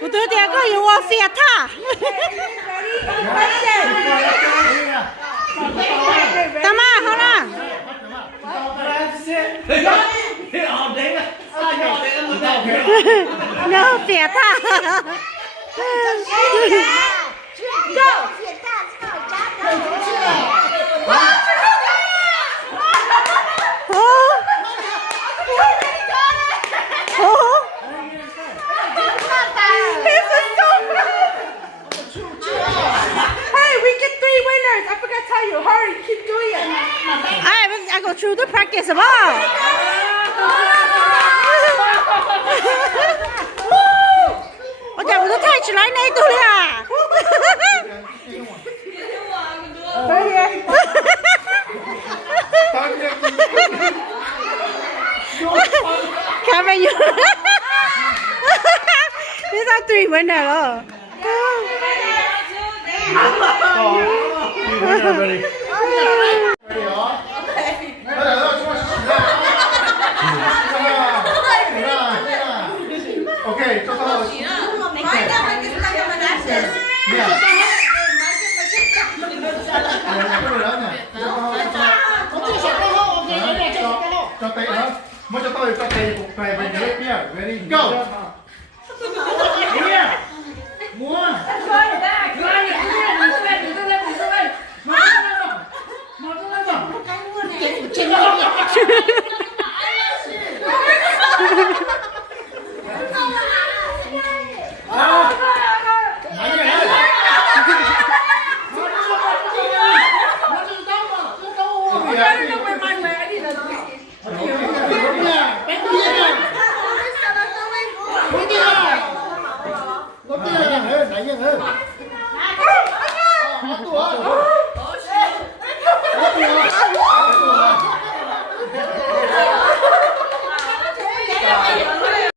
Kutu yung wafia ta. Tama, hana. No, fiata. Go. Hurry, keep doing it. I go through the practice of all. Okay, 我都抬起来那度了。可以。看没有？你到对门来了。Ready? Okay, cho tay hả? Mới cho tôi cho tay một vài bên dưới kia. Ready? Go. Mua. Nãy giờ